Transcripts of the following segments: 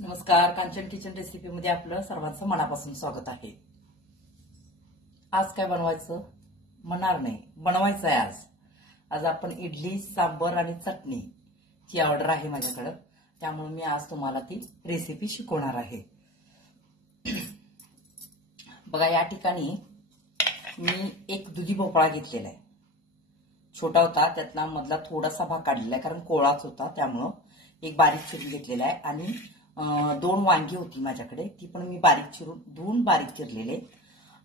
नमस्कार, Kanchan kitchen recipe मध्ये आपलं सर्वांचं मनापासून स्वागत आहे। आज काय बनवायचं म्हणणार नाही, बनवायचं आहे आज आपण इडली, सांबर आणि चटणी ची ऑर्डर आहे माझ्याकडे, त्यामुळे मी आज तुम्हाला ती रेसिपी शिकवणार आहे। बघा, या ठिकाणी मी एक दुधी भोपळा घेतलेला आहे। छोटा होता, त्यातला मधला थोडासा भाग काढलेला आहे कारण कोळाच होता, त्यामुळे एक बारीक चिरून घेतलेला आहे। आणि 2 वांगी होती माझ्याकडे, ती पण मी बारीक चिरून धुवून बारीक चिरलेले।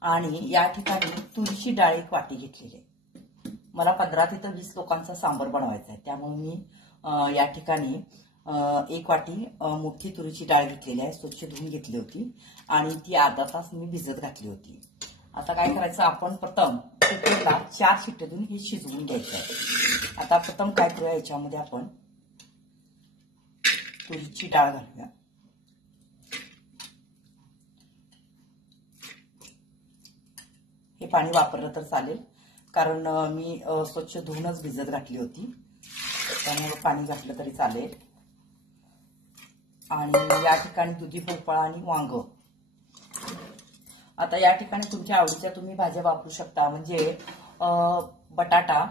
आणि या ठिकाणी तुरीची डाळ एक वाटी घेतलेली आहे। मला 15 ते 20 लोकांचा सांबर बनवायचा आहे, त्यामुळे मी या ठिकाणी 1 वाटी मोठी तुरीची डाळ घेतलेली आहे, स्वच्छ धुवून घेतली होती आणि ती अर्धा तास मी भिजत घातली होती। आता काय करायचं, आपण प्रथम कुकरला 4 शिट्ट्या देऊन हे शिजवून घ्यायचं आहे। आता प्रथम काय करूया, याच्यामध्ये आपण तुरीची डाळ घालूया। हे पाणी वापरलं तर चालेल, कारण मी स्वच्छ धुवूनच भिजत घातली होती, त्यामुळे पाणी घातलं तरी चालेल। आणि या ठिकाणी दुधी भोपळा आणि वांग, आता या ठिकाणी तुमच्या आवडीच्या तुम्ही भाज्या वापरू शकता, म्हणजे बटाटा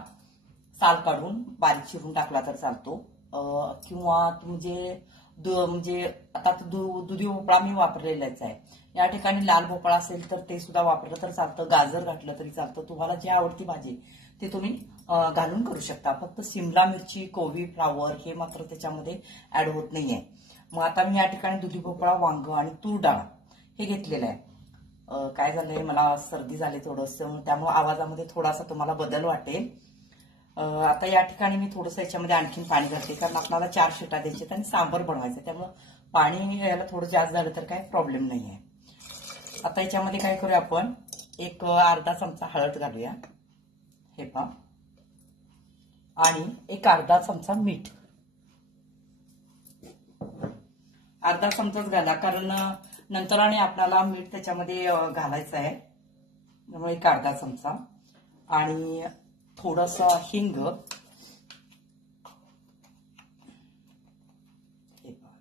साल काढून बारीक चिरून टाकला तर चालतो, किंवा म्हणजे आता दुधी भोपळा मी वापरलेलाच आहे। या ठिकाणी लाल भोपळा असेल तर ते सुद्धा वापरलं तर चालतं, गाजर घातलं तरी चालतं, तुम्हाला जे आवडती भाजी ते तुम्ही घालून करू शकता। फक्त शिमला मिरची, कोबी, फ्लावर हे मात्र त्याच्यामध्ये ऍड होत नाहीये। मग आता मी या ठिकाणी दुधी भोपळा, वांग आणि तूर डाळ हे घेतलेलं आहे। काय झालंय, मला सर्दी झाली थोडंसं, त्यामुळे आवाजामध्ये थोडासा तुम्हाला बदल वाटेल। आता या ठिकाणी मी थोडंसं याच्यामध्ये आणखीन पाणी घालते, कारण आपल्याला 4 शिट्ट्या द्यायच्या आणि सांबर बनवायचं, त्यामुळे पाणी यायला थोडं जास्त झालं तर काही प्रॉब्लेम नाहीये। आता याच्यामध्ये काय करूया, आपण एक अर्धा चमचा हळद घालूया, हे पहा, आणि एक अर्धा चमचा मीठ, अर्धा चमचाच घाला, कारण नंतर आणि आपल्याला मीठ त्याच्यामध्ये घालायचं आहे, त्यामुळे एक अर्धा चमचा। आणि थोडासा हिंग,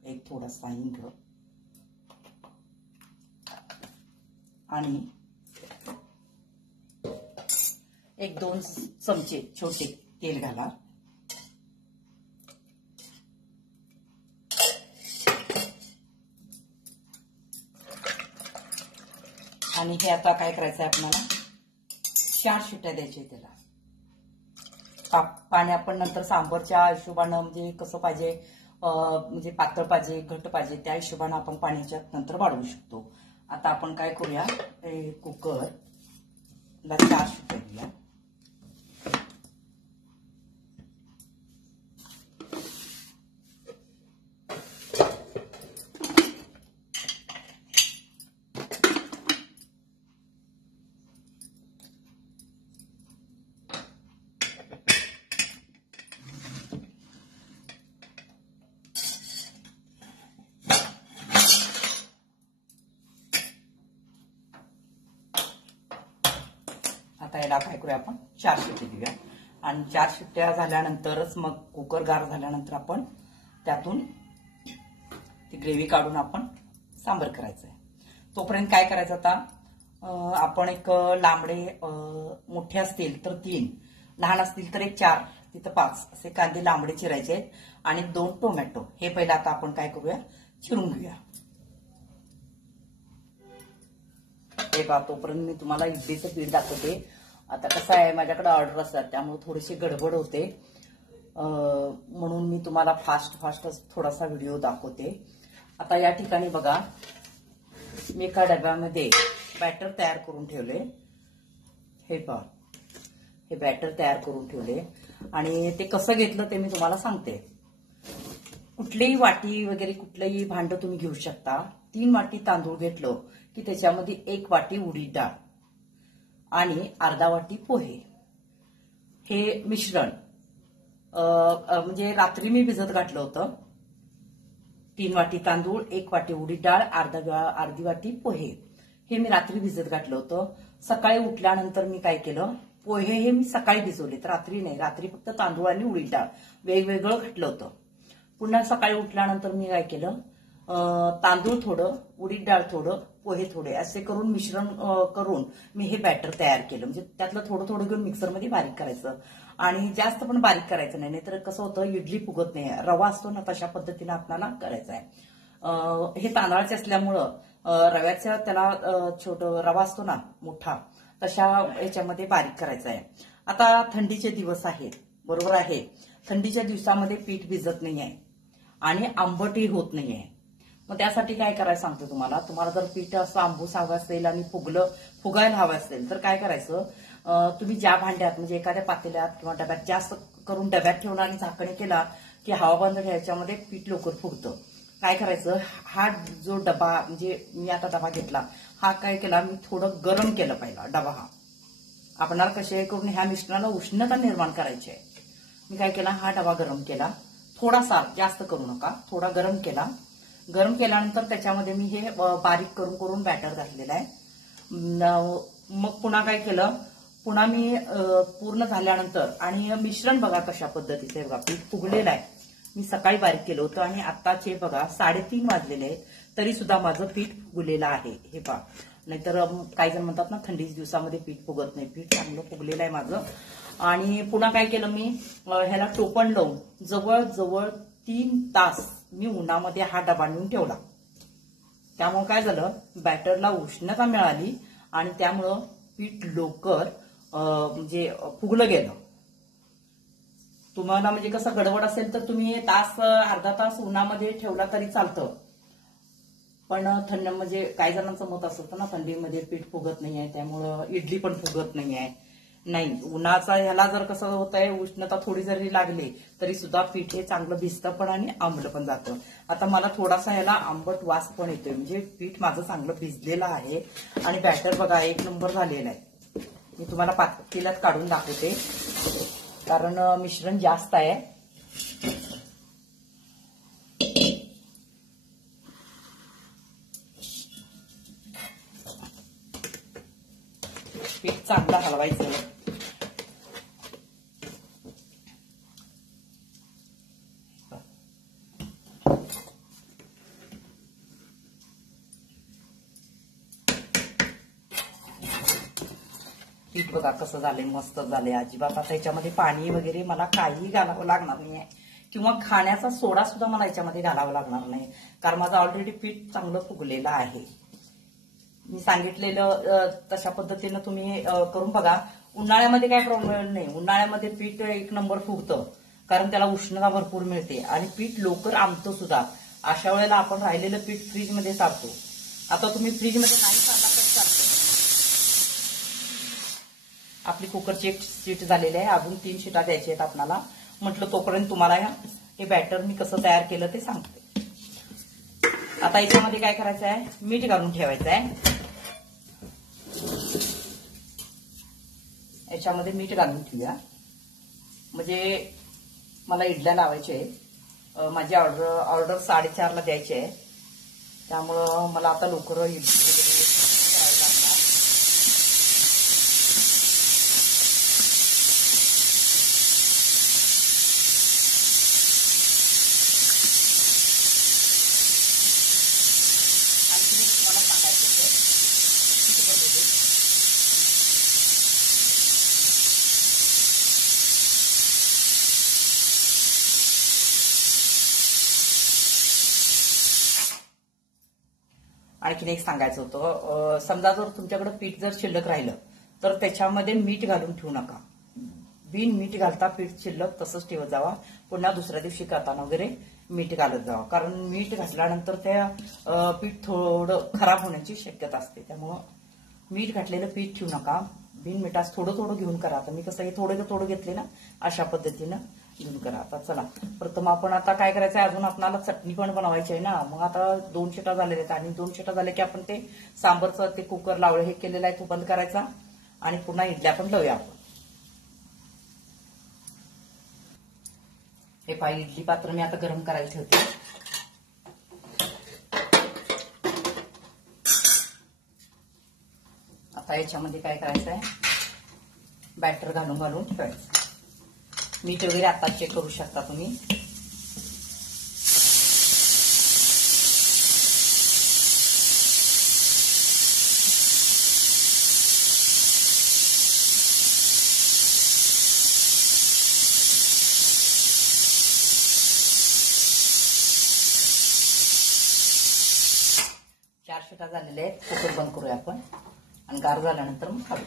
एक थोडासा हिंग, आणि 1-2 चमचे छोटे तेल घाला। आणि हे आता काय करायचं आहे, आपल्याला 4 शिट्ट्या द्यायच्या त्याला। पाणी आपण नंतर सांबरच्या हिशोबानं, म्हणजे कसं पाहिजे, म्हणजे पातळ पाहिजे, घट्ट पाहिजे, त्या हिशोबानं आपण पाण्याच्या नंतर वाढवू शकतो। आता आपण काय करूया, कुकरला 4 शिट्ट्या देऊया। आता याला काय करूया, आपण 4 शिट्ट्या देऊया। आणि 4 शिट्ट्या झाल्यानंतरच मग कुकर गार झाल्यानंतर आपण त्यातून ती ग्रेव्ही काढून आपण सांबर करायचं आहे। तोपर्यंत काय करायचं, आता आपण एक लांबडे, मोठे असतील तर 3, लहान असतील तर एक 4 तिथं 5 असे कांदे लांबडे चिरायचे आहेत, आणि 2 टोमॅटो हे पहिला आता आपण काय करूया, चिरून घेऊया। हे पहा, तोपर्यंत मी तुम्हाला इडलीचं पीठ दाखवते। आता कसं आहे, माझ्याकडे ऑर्डर असतात, त्यामुळे थोडीशी गडबड होते, म्हणून मी तुम्हाला फास्ट थोडासा व्हिडिओ दाखवते। आता या ठिकाणी बघा, मी एका डब्यामध्ये बॅटर तयार करून ठेवले, हे पहा, हे बॅटर तयार करून ठेवले। आणि ते कसं घेतलं ते मी तुम्हाला सांगते। कुठलीही वाटी वगैरे कुठलंही भांड तुम्ही घेऊ शकता। 3 वाटी तांदूळ घेतलं की त्याच्यामध्ये 1 वाटी उडीद डाळ आणि अर्धा वाटी पोहे, हे मिश्रण म्हणजे रात्री मी भिजत घातलं होतं। 3 वाटी तांदूळ, 1 वाटी उडीद डाळ, अर्धी वाटी पोहे, हे मी रात्री भिजत घातलं होतं। सकाळी उठल्यानंतर मी काय केलं, पोहे हे मी सकाळी भिजवलेत, रात्री नाही, रात्री फक्त तांदूळ आणि उडीद डाळ वेगवेगळं घातलं होतं। पुन्हा सकाळी उठल्यानंतर मी काय केलं, तांदूळ थोडं, उडीद डाळ थोडं, पोहे थोडे असे करून मिश्रण करून मी हे बॅटर तयार केलं. म्हणजे त्यातलं थोडं थोडं घेऊन मिक्सरमध्ये बारीक करायचं आणि जास्त पण बारीक करायचं नाही, नाहीतर कसं होतं इडली फुगत नाही. रवा असतो ना तशा पद्धतीने आपल्याला करायचं आहे. हे तांदळाचे असल्यामुळं रव्याच्या त्याला छोटं रवा असतो ना मोठा तशा याच्यामध्ये बारीक करायचा आहे. आता थंडीचे दिवस आहेत, बरोबर आहे. थंडीच्या दिवसामध्ये पीठ भिजत नाही आहे आणि आंबटही होत नाही आहे. मग त्यासाठी काय करायचं सांगतो तुम्हाला. तुम्हाला जर पीठ असं आंबूस हवं असेल आणि फुगायला हवं असेल तर काय करायचं, तुम्ही ज्या भांड्यात म्हणजे एखाद्या पातेल्यात किंवा डब्यात जास्त करून डब्यात ठेवणं आणि झाकणे केला की हवा बंद ठेवायच्यामध्ये पीठ लवकर फुगतं. काय करायचं, हा जो डबा म्हणजे मी आता डबा घेतला हा काय केला मी थोडं गरम केलं पहिला डबा हा. आपणाला कसे करून ह्या मिश्रणाला उष्णता निर्माण करायची आहे. मी काय केला हा डबा गरम केला थोडासा, जास्त करू नका, थोडा गरम केला. गरम केल्यानंतर त्याच्यामध्ये मी हे बारीक करून करून बॅटर घातलेलं आहे. मग पुन्हा काय केलं, पुन्हा मी पूर्ण झाल्यानंतर आणि मिश्रण बघा कशा पद्धतीचं आहे बघा, पीठ फुगलेलं आहे. मी सकाळी बारीक केलं होतं आणि आत्ताचे बघा 3:30 वाजलेले आहेत तरी सुद्धा माझं पीठ फुगलेलं आहे. हे पहा, नाहीतर काही जण म्हणतात ना थंडीच्या दिवसामध्ये पीठ फुगत नाही. पीठ चांगलं फुगलेलं आहे माझं. आणि पुन्हा काय केलं मी, ह्याला टोपण लावून जवळजवळ 3 तास मी उन्हामध्ये हा डबा नेऊन ठेवला. त्यामुळे काय झालं, बॅटरला उष्णता मिळाली आणि त्यामुळं पीठ लवकर म्हणजे फुगलं गेलं. तुम्हाला म्हणजे कसं गडबड असेल तर तुम्ही अर्धा तास उन्हामध्ये ठेवला तरी चालतं. पण थंड म्हणजे काही जणांचं मत असतं ना थंडीमध्ये पीठ फुगत नाहीये त्यामुळं इडली पण फुगत नाहीये. नाही, उन्हाचा ह्याला जर कसं होत आहे, उष्णता थोडी जरी लागली तरी सुद्धा पीठ हे चांगलं भिजतं पण आणि आंबलं पण जातं. आता मला थोडासा ह्याला आंबट वास पण येतोय, म्हणजे पीठ माझं चांगलं भिजलेलं आहे आणि बॅटर बघा 1 नंबर झालेला आहे. मी तुम्हाला पातेल्यात काढून दाखवते कारण मिश्रण जास्त आहे. पीठ चांगलं हलवायचं. पीठ बघा कसं झालंय, मस्त झालंय अजिबात. आता ह्याच्यामध्ये पाणी वगैरे मला काही घालावं लागणार नाही किंवा खाण्याचा सोडा सुद्धा मला याच्यामध्ये घालावा लागणार नाही कारण माझं ऑलरेडी पीठ चांगलं फुगलेलं आहे. मी सांगितलेलं तशा पद्धतीनं तुम्ही करून बघा. उन्हाळ्यामध्ये काय प्रॉब्लेम नाही, उन्हाळ्यामध्ये पीठ 1 नंबर फुगतं कारण त्याला उष्णता भरपूर मिळते आणि पीठ लवकर आंबतं सुद्धा. अशा वेळेला आपण राहिलेलं पीठ फ्रीजमध्ये सारतो. आता तुम्ही फ्रीजमध्ये नाही सारला तर चालतं. आपली कुकरची 1 शीट झालेली आहे, अजून 3 शिटा द्यायच्या आहेत आपल्याला. म्हटलं तोपर्यंत तुम्हाला हे बॅटर मी कसं तयार केलं ते सांगते. आता याच्यामध्ये काय करायचं आहे, मीठ घालून ठेवायचं आहे. याच्यामध्ये मीठ घालून ठेवूया म्हणजे मला इडल्या लावायच्या आहे. माझी ऑर्डर 4:30ला द्यायची आहे त्यामुळं मला आता लवकर इडली करायला लागणार. आणखी एक तुम्हाला सांगायचं होतं, आणखीन एक सांगायचं होतं, समजा जर तुमच्याकडे पीठ जर शिल्लक राहिलं तर त्याच्यामध्ये मीठ घालून ठेवू नका. बिन मीठ घालता पीठ शिल्लक तसंच ठेवत जावा. पुन्हा दुसऱ्या दिवशी करताना वगैरे मीठ घालत जावा कारण मीठ घातल्यानंतर त्या पीठ थोडं खराब होण्याची शक्यता असते. त्यामुळं मीठ घातलेलं पीठ ठेवू नका. बिन मिठास थोडं थोडं घेऊन करा. आता मी कसं हे थोडं थोडं घेतले ना अशा पद्धतीनं घेऊन करा. आता चला प्रथम आपण आता काय करायचं आहे, अजून आपल्याला चटणी पण बनवायची आहे ना. मग आता 2 शिटा झालेल्या आहेत आणि 2 शिटा झाले की आपण ते सांबरचं ते कुकर लावलं हे केलेलं आहे तो बंद करायचा आणि पुन्हा इडल्या पण लावूया आपण. हे पाय इडली पात्र मी आता गरम करायला ठेवते. आता याच्यामध्ये काय करायचं आहे, बॅटर घालून घालून ठेवायचं. मीठ वगैरे आता चेक करू शकता तुम्ही. शिटा झालेल्या आहेत. कुकर बंद करूया आपण आणि गार झाल्यानंतर मग खाऊ.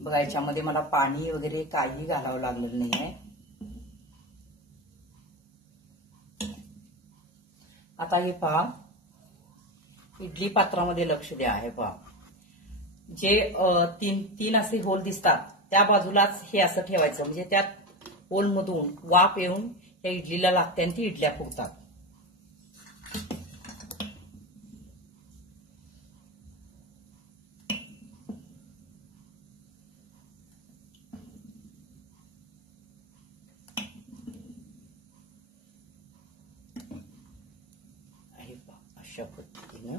बघा याच्यामध्ये मला पाणी वगैरे काही घालावं लागलेलं नाही आहे. आता हे पहा, इडली पात्रामध्ये लक्ष द्या. हे पहा, जे तीन असे होल दिसतात त्या बाजूलाच हे असं ठेवायचं, म्हणजे त्यात होलमधून वाफ येऊन त्या इडलीला लागते आणि ती इडल्या फुगतात. अशा पद्धतीनं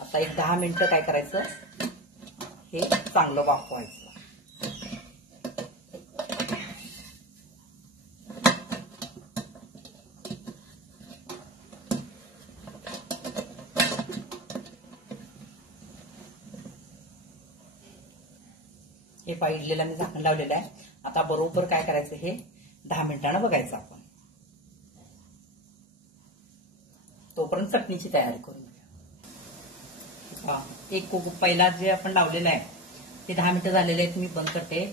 आता एक 10 मिनिटं काय करायचं, हे चांगलं वाफवायचं. हे पहा, इडलीला मी झाकण लावलेलं आहे. आता बरोबर काय करायचं, हे 10 मिनिटांना बघायचं आपण. तोपर्यंत चटणीची तयारी करून घ्या. एक पहिला जे आपण लावलेलं आहे ते 10 मिनिटं झालेले आहेत. मी बंद करते.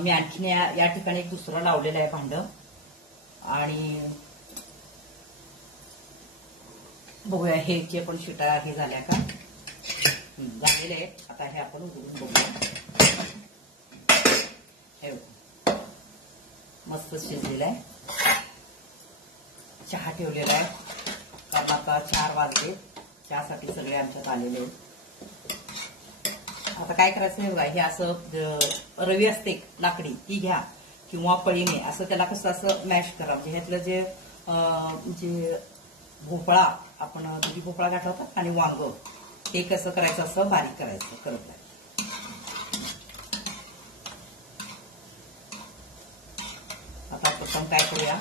मी आणखीन या ठिकाणी एक दुसरं लावलेलं आहे भांड आणि बघूया हे जे पण शिटा हे झाल्या का, झालेले आहेत. आता हे आपण उघडून बघूया. हे मस्त शिजलेलं आहे. चहा ठेवलेला आहे, कारण आता 4 वाजले. चहासाठी सगळे आमच्यात आलेले आहेत. आता काय करायचं नाही बघा, हे असं रवी असते लाकडी ती घ्या किंवा पळीने असं त्याला कसं असं मॅश करा. म्हणजे ह्यातलं जे भोपळा आपण दुधी भोपळा घातला आणि वांग हे कसं करायचं, असं बारीक करायचं करत. आता प्रथम काय करूया,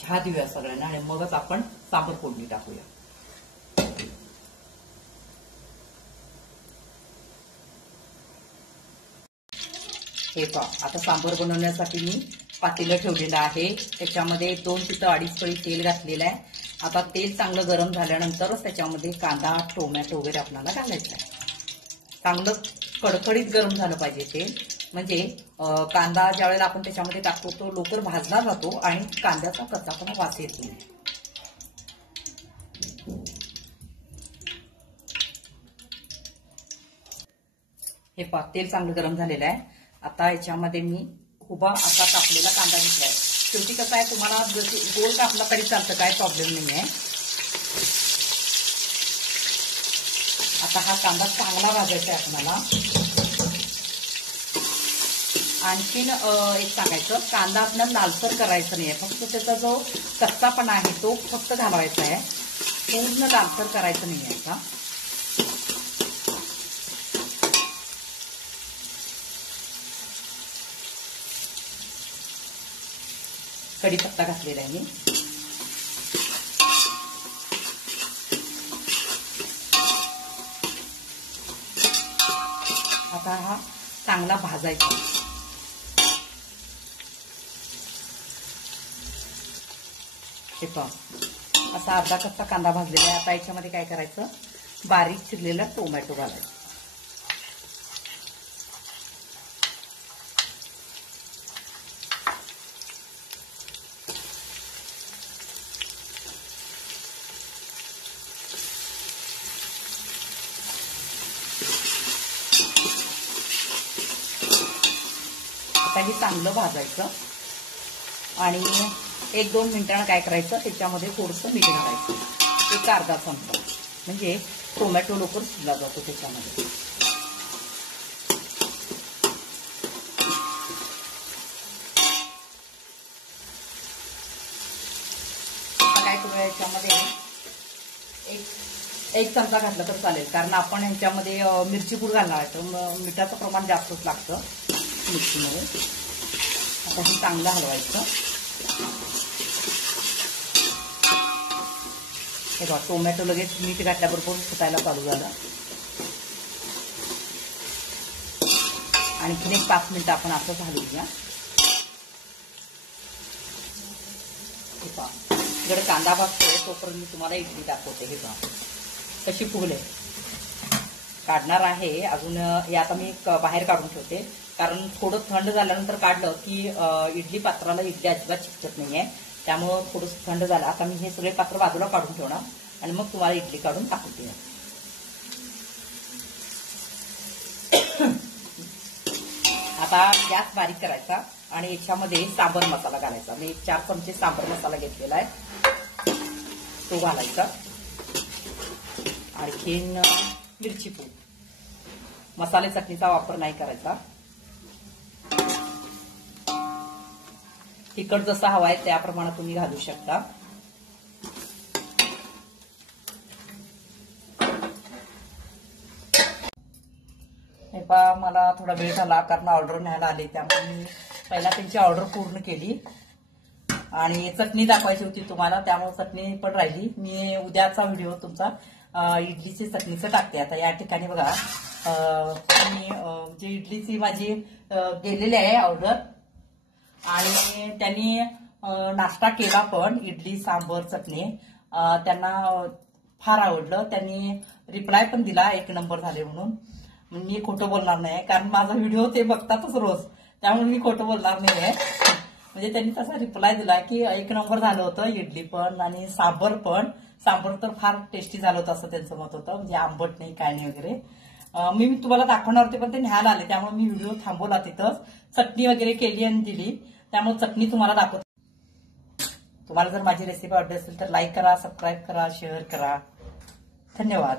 चहा देऊया सगळ्यांना आणि मगच आपण सांबर फोडणी टाकूया. हे पहा, आता सांबर बनवण्यासाठी मी पातेलं ठेवलेलं आहे. त्याच्यामध्ये 2 ते 2.5 पळी तेल घातलेलं आहे. आता तेल चांगलं गरम झाल्यानंतरच त्याच्यामध्ये कांदा, टोमॅटो वगैरे आपल्याला घालायचं आहे. चांगलं कडकडीत गरम झालं पाहिजे तेल, म्हणजे कांदा ज्या वेळेला आपण त्याच्यामध्ये टाकतो तो लवकर भाजला जातो आणि कांद्याचा कच्चापणा वास येत नाही. हे पहा, तेल चांगलं गरम झालेलं आहे. आता याच्यामध्ये मी उभा असा कापलेला कांदा घेतलाय. शेवटी कसं आहे, तुम्हाला जशी गोल कापला तरी चालतं, काय प्रॉब्लेम नाही आहे. आता हा कांदा चांगला भाजायचा आहे आपल्याला. आणखीन एक सांगायचं, कांदा आपल्याला लालसर करायचा नाही आहे, फक्त त्याचा जो कच्चापणा आहे तो फक्त घालवायचा आहे. पूर्ण लालसर करायचं नाही आहे का. कढीपत्ता घातलेला आहे मी. आता हा चांगला भाजायचा. हे पहा, असा अर्धा कच्चा कांदा भाजलेला आहे. आता याच्यामध्ये काय करायचं, बारीक चिरलेला टोमॅटो घालायचा. आता हे चांगलं भाजायचं आणि 1-2 मिनिटांना काय करायचं, त्याच्यामध्ये थोडंसं मीठ घालायचं, एक अर्धा चमचा, म्हणजे टोमॅटो लवकर शिजला जातो त्याच्यामध्ये. आता काय करूया, याच्यामध्ये एक चमचा घातला तर चालेल, कारण आपण ह्याच्यामध्ये मिरची पूड घालणार आहे, तर मिठाचं प्रमाण जास्तच लागतं मिरचीमध्ये. आता हे चांगलं हलवायचं. हे बघा, टोमॅटो लगेच मीठ घातल्याबरोबर फुटायला चालू झालं. आणखीन एक 5 मिनिटं आपण असं घालूया. इकडे कांदा भाजतोय तोपर्यंत मी तुम्हाला इडली दाखवते. हे पहा कशी फुगले. काढणार आहे अजून. हे आता मी बाहेर काढून ठेवते, कारण थोडं थंड झाल्यानंतर काढलं की इडली पात्राला इडली अजिबात चिकटत नाहीये. त्यामुळं थोडंसं थंड झालं. आता मी हे सगळे पात्र बाजूला काढून ठेवणार आणि मग तुम्हाला इडली काढून दाखवते. आता गॅस बारीक करायचा आणि याच्यामध्ये सांबर मसाला घालायचा. मी 4 चमचे सांबर मसाला घेतलेला आहे, तो घालायचा. आणखीन मिरची पूड. मसाले चटणीचा वापर नाही करायचा. तिखट जसा हवाय त्याप्रमाणे तुम्ही घालू शकता. हे पहा, मला थोडा वेळ झाला कारण ऑर्डर न्यायला आले, त्यामुळे मी पहिला त्यांची ऑर्डर पूर्ण केली आणि चटणी दाखवायची होती तुम्हाला, त्यामुळे चटणी पण राहिली. मी उद्याचा व्हिडिओ तुमचा इडलीची चटणीचं टाकते. आता या ठिकाणी बघा, मी म्हणजे इडलीची माझी गेलेली आहे ऑर्डर, आणि त्यांनी नाश्ता केला पण इडली सांबर चटणी त्यांना फार आवडलं. त्यांनी रिप्लाय पण दिला 1 नंबर झाले म्हणून. मी खोटं बोलणार नाही, कारण माझा व्हिडिओ ते बघतातच रोज, त्यामुळे मी खोटं बोलणार नाहीये. म्हणजे त्यांनी तसा रिप्लाय दिला की 1 नंबर झालं होतं, इडली पण आणि सांबर पण. सांबर तर फार टेस्टी झालं होतं असं त्यांचं मत होतं, म्हणजे आंबट नाही काय नाही वगैरे. मी तुम्हाला दाखवणार होते पण ते न्यायला आले, त्यामुळे मी व्हिडिओ थांबवला तिथंच. चटणी वगैरे केली आणि दिली, त्यामुळे चटणी तुम्हाला दाखवते. तुम्हाला जर माझी रेसिपी आवडली असेल तर लाईक करा, सबस्क्राईब करा, शेअर करा. धन्यवाद.